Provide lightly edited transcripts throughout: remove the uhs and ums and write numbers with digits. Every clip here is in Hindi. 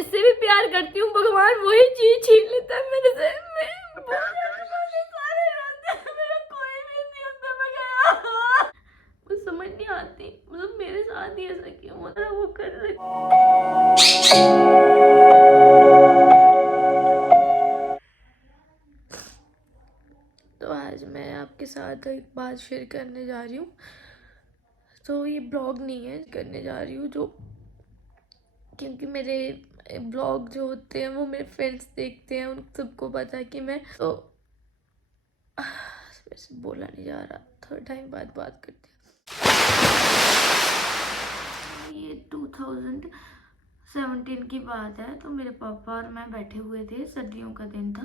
जिससे भी प्यार करती हूँ भगवान वही चीज छीन लेता है मेरे से। मेरा कोई भी नहीं होता, मैं गया मुझे समझ नहीं आती, मतलब मेरे साथ ही ऐसा क्यों होता है, वो कर रहे। तो आज मैं आपके साथ एक बात शेयर करने जा रही हूँ। तो ये ब्लॉग नहीं है, करने जा रही हूँ जो, क्योंकि मेरे ब्लॉग जो होते हैं वो मेरे फ्रेंड्स देखते हैं, उन सबको पता है कि मैं तो मेरे से बोला नहीं जा रहा, थोड़ा टाइम बाद बात करते हैं। ये 2017 की बात है। तो मेरे पापा और मैं बैठे हुए थे, सर्दियों का दिन था।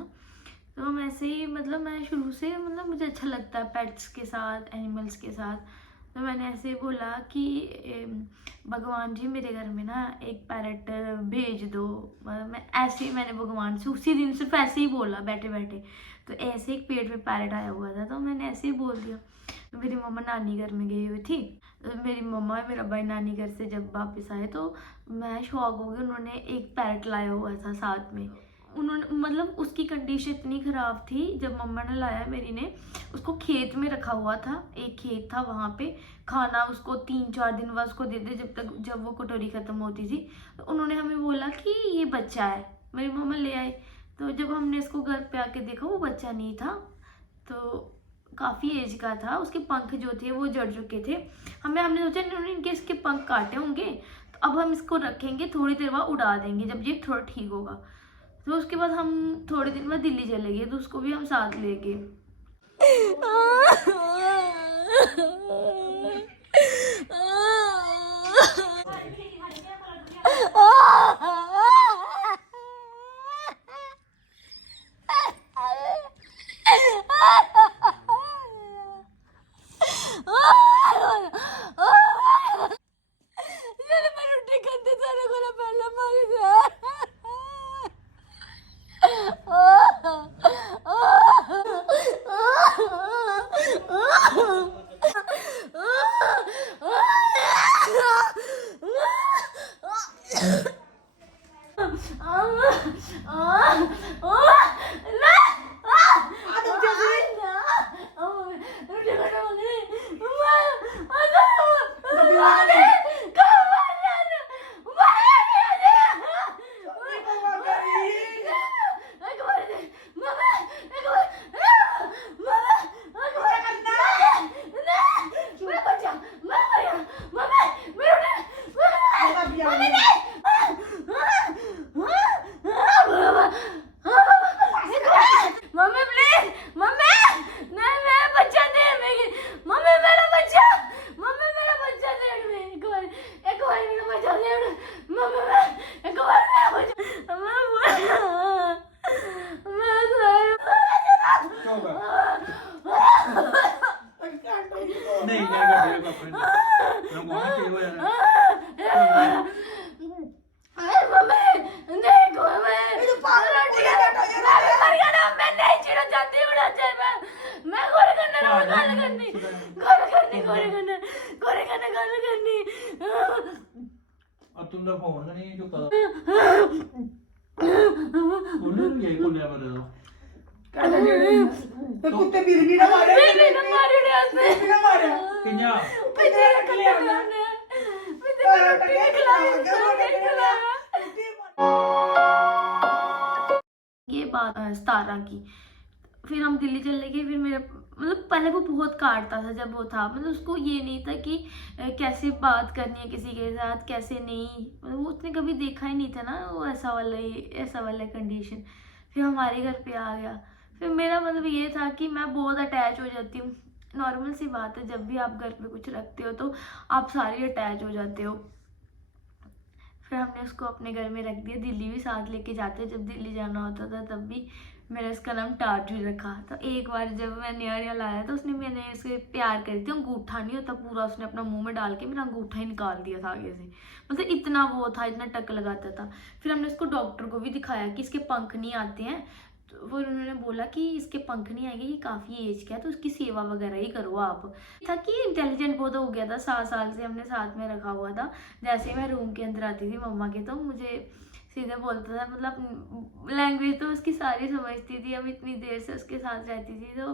तो हम ऐसे ही, मतलब मैं शुरू से, मतलब मुझे अच्छा लगता है पेट्स के साथ, एनिमल्स के साथ। तो मैंने ऐसे ही बोला कि भगवान जी मेरे घर में ना एक पैरट भेज दो। मतलब मैं ऐसे ही, मैंने भगवान से उसी दिन सिर्फ ऐसे ही बोला बैठे बैठे। तो ऐसे एक पेड़ पे पैरट आया हुआ था, तो मैंने ऐसे ही बोल दिया। तो मेरी मम्मा नानी घर में गई हुई थी। तो मेरी मम्मा और मेरा भाई नानी घर से जब वापस आए तो मैं शॉक हो गई, उन्होंने एक पैरट लाया हुआ था साथ में। उन्होंने, मतलब उसकी कंडीशन इतनी ख़राब थी, जब मम्मा ने लाया मेरी ने, उसको खेत में रखा हुआ था, एक खेत था वहाँ पे। खाना उसको 3-4 दिन बाद उसको देते, जब वो कटोरी ख़त्म होती थी। तो उन्होंने हमें बोला कि ये बच्चा है, मेरी मम्मा ले आए। तो जब हमने इसको घर पे आके देखा, वो बच्चा नहीं था। तो काफ़ी एज का था, उसके पंख जो थे वो जड़ चुके थे। हमने सोचा इन्होंने इनके इसके पंख काटे होंगे, तो अब हम इसको रखेंगे, थोड़ी देर बाद उड़ा देंगे जब ये थोड़ा ठीक होगा। तो उसके बाद हम थोड़े दिन बाद दिल्ली चले गए, तो उसको भी हम साथ ले गए। तुमने फोन नहीं चुका ਉਹਨੇ ਨੂੰ ਯਹੀ ਬੋਲਿਆ ਮੇਰੇ ਨਾਲ ਤੇ ਕੁੱਤੇ ਵੀਰ ਵੀ ਨਾ ਮਾਰੇ मैंने ना मारे रे ऐसे ਵੀ ਨਾ ਮਾਰਿਆ ਕਿੰਨਾ पीछे रख लिया मैंने पीछे रोटी भी खिलाई रोटी भी खिलाया। ये बात 17 की। फिर हम दिल्ली चले गए। फिर मेरा, मतलब पहले वो बहुत काटता था जब वो था, मतलब उसको ये नहीं था कि कैसे बात करनी है किसी के साथ, कैसे नहीं, मतलब वो उसने कभी देखा ही नहीं था ना वो ऐसा वाला कंडीशन। फिर हमारे घर पे आ गया। फिर मेरा मतलब ये था कि मैं बहुत अटैच हो जाती हूँ। नॉर्मल सी बात है, जब भी आप घर पे कुछ रखते हो तो आप सारे अटैच हो जाते हो। फिर हमने उसको अपने घर में रख दिया। दिल्ली भी साथ लेके जाते, जब दिल्ली जाना होता था तब भी मैंने उसका नाम टार्जू रखा। तो एक बार जब मैं नया लाया तो मैंने उसे प्यार करी थी। अंगूठा नहीं होता पूरा, उसने अपना मुंह में डाल के मेरा अंगूठा ही निकाल दिया था आगे से, मतलब इतना वो था, इतना टक लगाता था। फिर हमने उसको डॉक्टर को भी दिखाया कि इसके पंख नहीं आते हैं। तो वो उन्होंने बोला कि इसके पंख नहीं आएंगे, ये काफ़ी एज का है, तो उसकी सेवा वगैरह ही करो आप। था कि इंटेलिजेंट बहुत हो गया था, 7 साल से हमने साथ में रखा हुआ था। जैसे ही मैं रूम के अंदर आती थी मम्मा के, तो मुझे सीधे बोलता था, मतलब लैंग्वेज तो उसकी सारी समझती थी। अब इतनी देर से उसके साथ रहती थी तो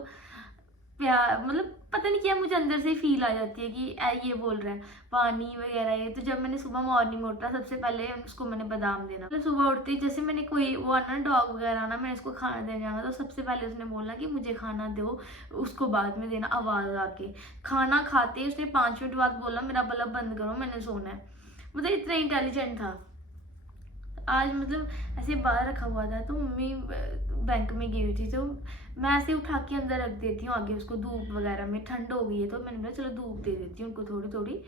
प्यार, मतलब पता नहीं क्या मुझे अंदर से ही फील आ जाती है कि ये बोल रहा है पानी वगैरह ये। तो जब मैंने सुबह मॉर्निंग उठा, सबसे पहले उसको मैंने बादाम देना, मतलब सुबह उठते ही जैसे मैंने कोई वो आना डॉग वगैरह आना, मैंने उसको खाना देने जाना, तो सबसे पहले उसने बोला कि मुझे खाना दो, उसको बाद में देना आवाज़ आके। खाना खाते ही उसने 5 मिनट बाद बोला मेरा बल्ब बंद करो, मैंने सोना है। मतलब इतना इंटेलिजेंट था। आज मतलब ऐसे बाहर रखा हुआ था, तो मम्मी बैंक में गई हुई थी, तो मैं ऐसे उठा के अंदर रख देती हूँ आगे उसको, धूप वगैरह में ठंड हो गई है तो मैंने बोला चलो धूप दे देती हूँ उनको थोड़ी थोड़ी।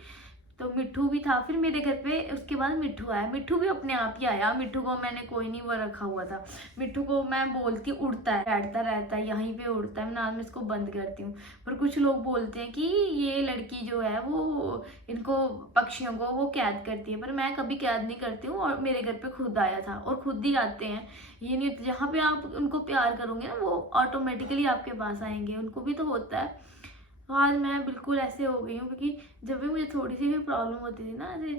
तो मिट्ठू भी था फिर मेरे घर पे, उसके बाद मिट्ठू आया। मिट्ठू भी अपने आप ही आया, मिट्ठू को मैंने कोई नहीं वो रखा हुआ था। मिट्ठू को मैं बोलती उड़ता है, बैठता रहता है यहीं पे उड़ता है, मैं आज में इसको बंद करती हूँ। पर कुछ लोग बोलते हैं कि ये लड़की जो है वो इनको पक्षियों को वो कैद करती है, पर मैं कभी कैद नहीं करती हूँ। और मेरे घर पे खुद आया था और खुद ही आते हैं, ये नहीं होता जहाँ पे आप उनको प्यार करोगे ना वो ऑटोमेटिकली आपके पास आएंगे, उनको भी तो होता है। तो आज मैं बिल्कुल ऐसे हो गई हूँ, क्योंकि जब भी मुझे थोड़ी सी भी प्रॉब्लम होती थी ना, ऐसे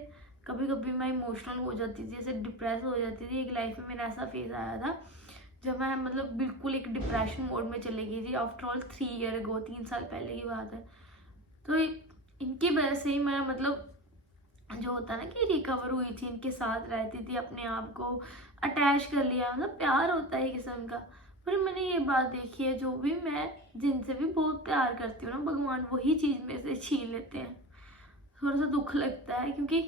कभी कभी मैं इमोशनल हो जाती थी, ऐसे डिप्रेस हो जाती थी। एक लाइफ में मेरा ऐसा फेज आया था जब मैं मतलब बिल्कुल एक डिप्रेशन मोड में चली गई थी। आफ्टर ऑल 3 ईयर अगो, 3 साल पहले की बात है। तो इनकी वजह से ही मैं मतलब जो होता है ना कि रिकवर हुई थी, इनके साथ रहती थी, अपने आप को अटैच कर लिया, मतलब प्यार होता है किस्म का। पर मैंने ये बात देखी है, जो भी मैं जिनसे भी बहुत प्यार करती हूँ ना, भगवान वही चीज़ में से छीन लेते हैं। थोड़ा सा दुख लगता है, क्योंकि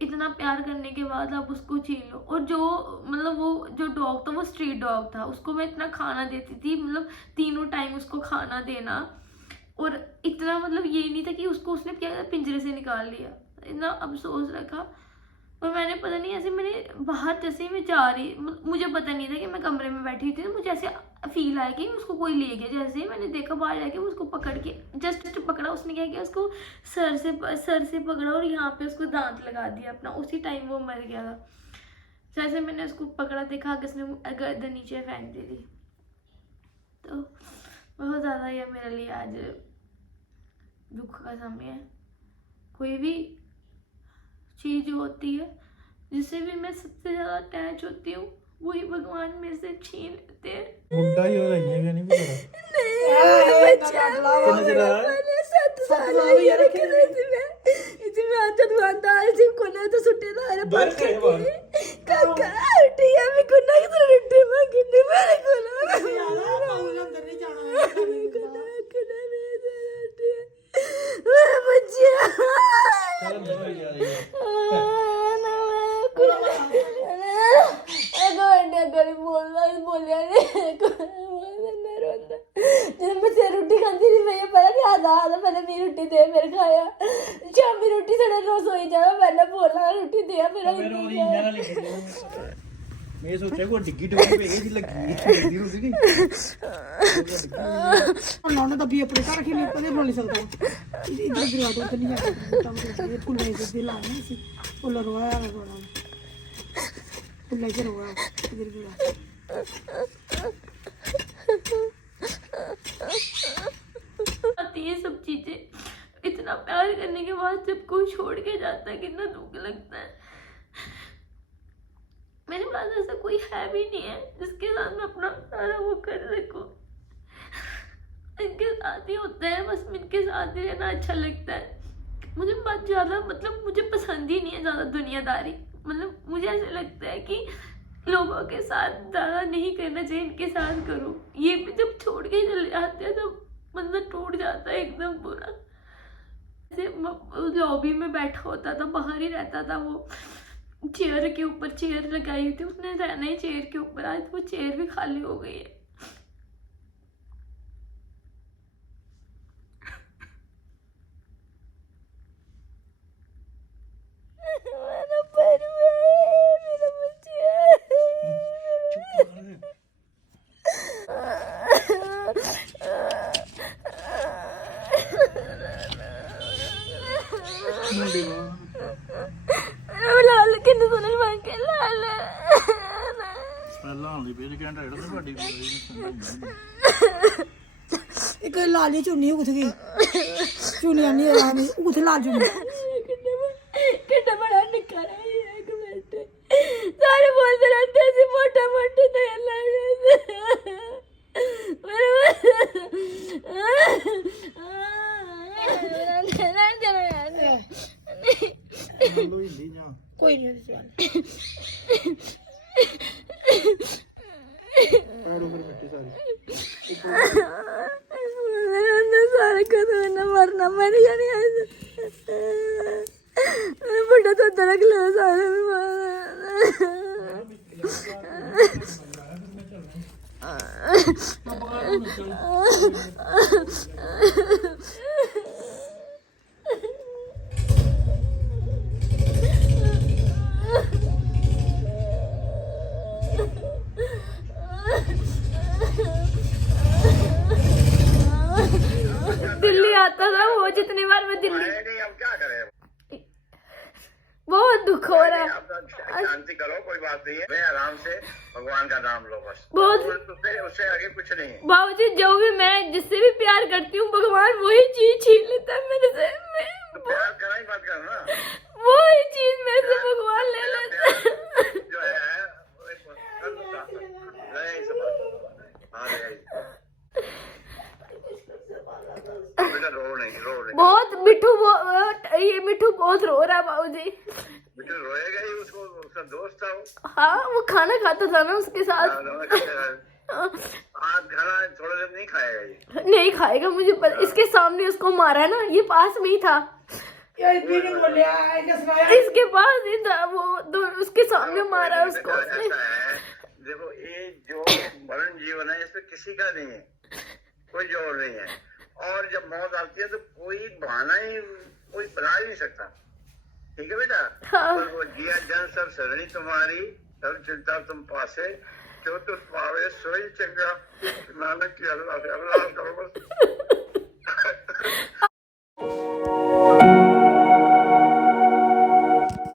इतना प्यार करने के बाद आप उसको छीन लो। और जो मतलब वो जो डॉग था वो स्ट्रीट डॉग था, उसको मैं इतना खाना देती थी, मतलब 3 टाइम उसको खाना देना। और इतना मतलब ये नहीं था कि उसको उसने क्या किया, पिंजरे से निकाल लिया। इतना अफसोस रखा। और मैंने पता नहीं ऐसे मैंने बाहर जैसे ही मैं जा रही, मुझे पता नहीं था कि मैं कमरे में बैठी थी, तो मुझे ऐसे फील आया कि उसको कोई ले गया। जैसे ही मैंने देखा बाहर जाके उसको पकड़ के जस्ट पकड़ा, उसने क्या किया उसको सर से पकड़ा और यहाँ पे उसको दांत लगा दिया अपना, उसी टाइम वो मर गया था। जैसे मैंने उसको पकड़ा देखा कि उसने गर्दन नीचे फेंक दी थी। तो बहुत ज़्यादा यह मेरे लिए आज दुख का समय है। कोई भी चीज़ होती है जिससे भी मैं सबसे ज़्यादा अटैच होती हूँ, वही भगवान में से छीन लेते हैं। मुंडा ही हो रही है नहीं पता नहीं बच्चा मैंने 7 साल ही रखे थे इसमें आता दुकानदार से कोना तो सुट्टे ना अरे पर काका उठी है मैं कोना की तरह उठी मैं किन्ने मेरे कोना अंदर नहीं जाना कोना मेरे बच्चा चल नहीं जा रही है रोटी खाती थी मैं पहले आधा पहले मेरी रोटी दे फिर खाया शामी रोटी साढ़े रसोई जाना पहले बोला रोटी दिया फिर मैं सोचा को डिग्गी डुग्गी पे गई लगी जल्दी रुक गई ना तभी अपने घर के लिए पता बोल सकता इधर दरवाजा तो नहीं जाता फुल नहीं से लाना से फुल रोया रोना फुल लेके रोया इधर भी ये सब चीजें इतना प्यार करने के बाद जब कोई छोड़ के जाता है कितना दुख लगता है। मेरे पास ऐसा कोई है भी नहीं है जिसके साथ मैं अपना सारा वो कर सकूं। इनके साथ ही होता है, बस इनके साथ ही रहना अच्छा लगता है। मुझे बहुत ज़्यादा मतलब मुझे पसंद ही नहीं है ज़्यादा दुनियादारी। मतलब मुझे ऐसा लगता है कि लोगों के साथ ज़्यादा नहीं करना चाहिए, इनके साथ करो। ये भी जब छोड़ के चले जाते हैं तो बंदा टूट जाता है एकदम पूरा। ऐसे लॉबी में बैठा होता था, बाहर ही रहता था, वो चेयर के ऊपर चेयर लगाई हुई थी, उसने रहना ही चेयर के ऊपर, आज वो चेयर भी खाली हो गई है। लाल किन्ने सोने मांग के लाल ਪਹਿਲਾਂ ਆਉਂਦੀ ਪਈ ਘੰਟਾ ਜਿਹੜਾ ਤੇ ਵੱਡੀ एक लाली चुन्नी कुछ गई चुनिया नहीं रहा नहीं कुछ लाल चुन्नी कितना बड़ा निकाला है एक मिनट सारे बोल दिल्ली आता था वो, जितनी बार मैं दिल्ली, नहीं, अब क्या करें? बहुत दुख हो रहा है। आप शांति करो, कोई बात नहीं है। मैं आराम से भगवान का नाम लो बस। बहुत उससे आगे कुछ नहीं है। बाबूजी, जो भी मैं जिससे भी प्यार करती हूँ, भगवान वही चीज छीन लेता है मेरे से। तो प्यार करना ही मत करना। वही चीज मेरे से भगवान ले लेता है। जो है वो एक नहीं समझ। हाँ बेटा, रो नहीं। बहुत मिठू, ये मिठू बहुत रो रहा है बाबूजी। बेटा रोएगा ही, उसको उसका दोस्त था वो। हाँ, वो खाना खाता था ना उसके साथ। आज खाना थोड़ा देर नहीं खाएगा ये। नहीं खाएगा, मुझे पता। इसके सामने उसको मारा ना, ये पास में ही था, यार बीने बोले आएगा सुनाया इसके पास ही था वो, उसके सामने मारा उसको उसने। ऐसा है, देखो ये जो मरण जीवन है इसमें किसी का नहीं है, कोई जोर नहीं है। और जब मौत आती है तो कोई बहाना ही कोई बना ही नहीं सकता। ठीक है बेटा। हाँ। और वो जिया जन सब सरणी तुम्हारी, सब चिंता तुम पासे, जो तुम पावे सोई चंगा, नानक की अल्लाह से अल्लाह करो बस।